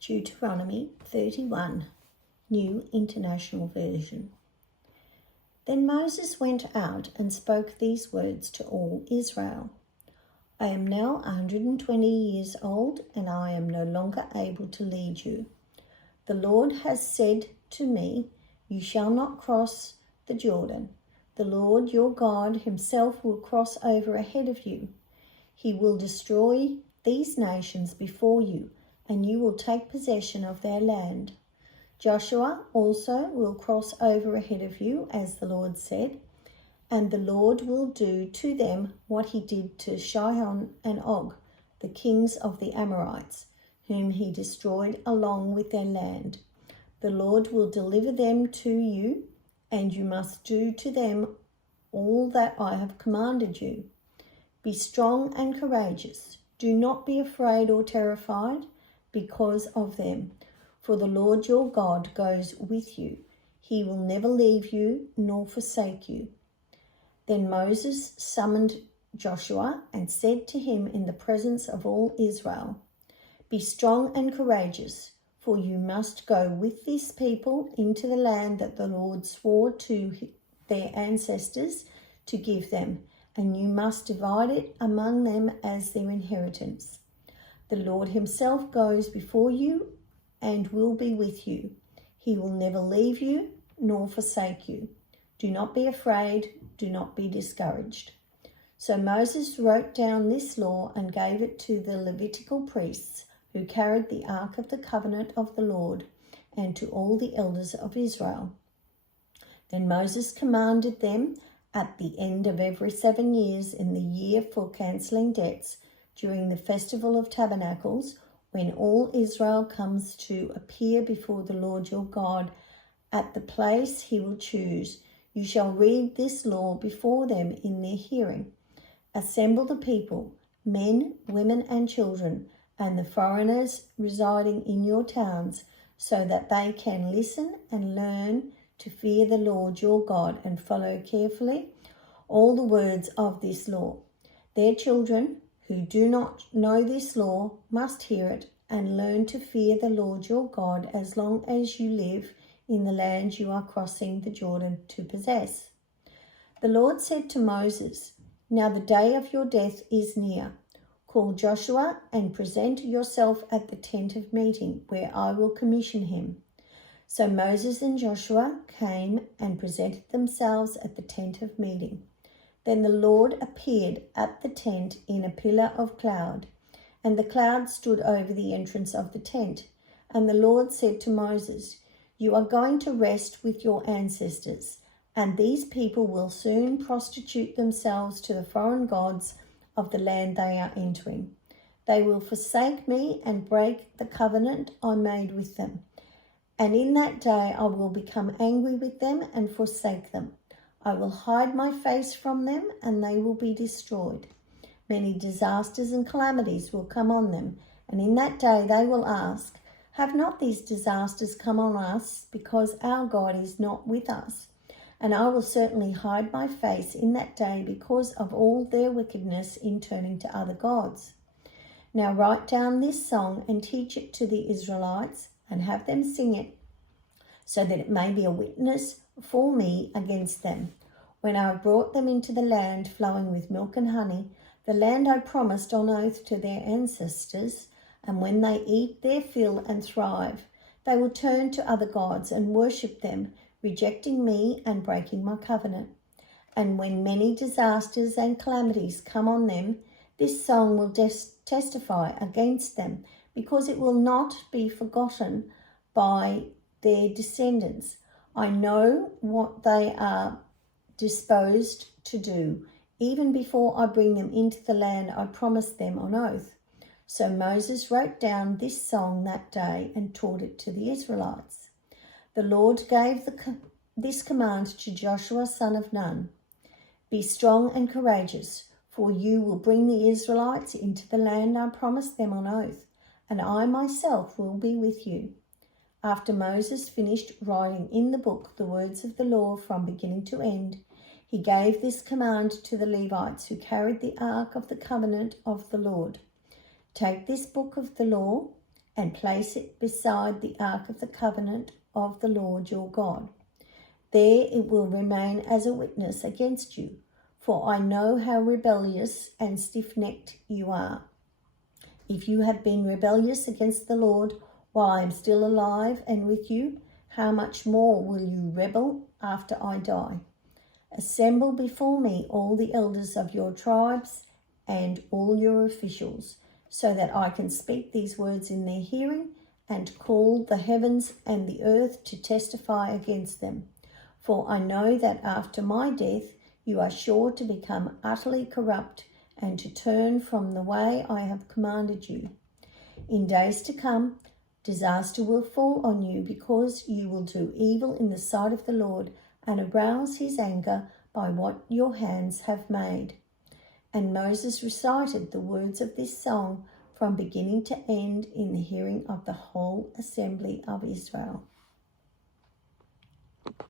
Deuteronomy 31, New International Version. Then Moses went out and spoke these words to all Israel. I am now 120 years old, and I am no longer able to lead you. The Lord has said to me, you shall not cross the Jordan. The Lord your God himself will cross over ahead of you. He will destroy these nations before you, and you will take possession of their land. Joshua also will cross over ahead of you, as the Lord said, and the Lord will do to them what he did to Sihon and Og, the kings of the Amorites, whom he destroyed along with their land. The Lord will deliver them to you, and you must do to them all that I have commanded you. Be strong and courageous. Do not be afraid or terrified because of them, for the Lord your God goes with you. He will never leave you nor forsake you. Then Moses summoned Joshua and said to him in the presence of all Israel, be strong and courageous, for you must go with this people into the land that the Lord swore to their ancestors to give them, and you must divide it among them as their inheritance. The Lord himself goes before you and will be with you. He will never leave you nor forsake you. Do not be afraid, do not be discouraged. So Moses wrote down this law and gave it to the Levitical priests who carried the Ark of the Covenant of the Lord, and to all the elders of Israel. Then Moses commanded them at the end of every 7 years in the year for cancelling debts, during the Festival of Tabernacles, when all Israel comes to appear before the Lord your God at the place he will choose, you shall read this law before them in their hearing. Assemble the people, men, women, and children, and the foreigners residing in your towns, so that they can listen and learn to fear the Lord your God and follow carefully all the words of this law. Their children who do not know this law must hear it and learn to fear the Lord your God as long as you live in the land you are crossing the Jordan to possess. The Lord said to Moses, now the day of your death is near. Call Joshua and present yourself at the tent of meeting, where I will commission him. So Moses and Joshua came and presented themselves at the tent of meeting. Then the Lord appeared at the tent in a pillar of cloud, and the cloud stood over the entrance of the tent. And the Lord said to Moses, you are going to rest with your ancestors, and these people will soon prostitute themselves to the foreign gods of the land they are entering. They will forsake me and break the covenant I made with them. And in that day I will become angry with them and forsake them. I will hide my face from them, and they will be destroyed. Many disasters and calamities will come on them, and in that day they will ask, have not these disasters come on us because our God is not with us? And I will certainly hide my face in that day because of all their wickedness in turning to other gods. Now write down this song and teach it to the Israelites, and have them sing it, so that it may be a witness for me against them. When I have brought them into the land flowing with milk and honey, the land I promised on oath to their ancestors, and when they eat their fill and thrive, they will turn to other gods and worship them, rejecting me and breaking my covenant. And when many disasters and calamities come on them, this song will testify against them, because it will not be forgotten by their descendants. I know what they are disposed to do, even before I bring them into the land I promised them on oath. So Moses wrote down this song that day and taught it to the Israelites. The Lord gave this command to Joshua son of Nun. Be strong and courageous, for you will bring the Israelites into the land I promised them on oath, and I myself will be with you. After Moses finished writing in the book the words of the law from beginning to end, he gave this command to the Levites who carried the Ark of the Covenant of the Lord. Take this book of the law and place it beside the ark of the covenant of the Lord your God. There it will remain as a witness against you, for I know how rebellious and stiff-necked you are. If you have been rebellious against the Lord while I am still alive and with you, how much more will you rebel after I die? Assemble before me all the elders of your tribes and all your officials, so that I can speak these words in their hearing and call the heavens and the earth to testify against them. For I know that after my death you are sure to become utterly corrupt and to turn from the way I have commanded you. In days to come, disaster will fall on you because you will do evil in the sight of the Lord and arouse his anger by what your hands have made. And Moses recited the words of this song from beginning to end in the hearing of the whole assembly of Israel.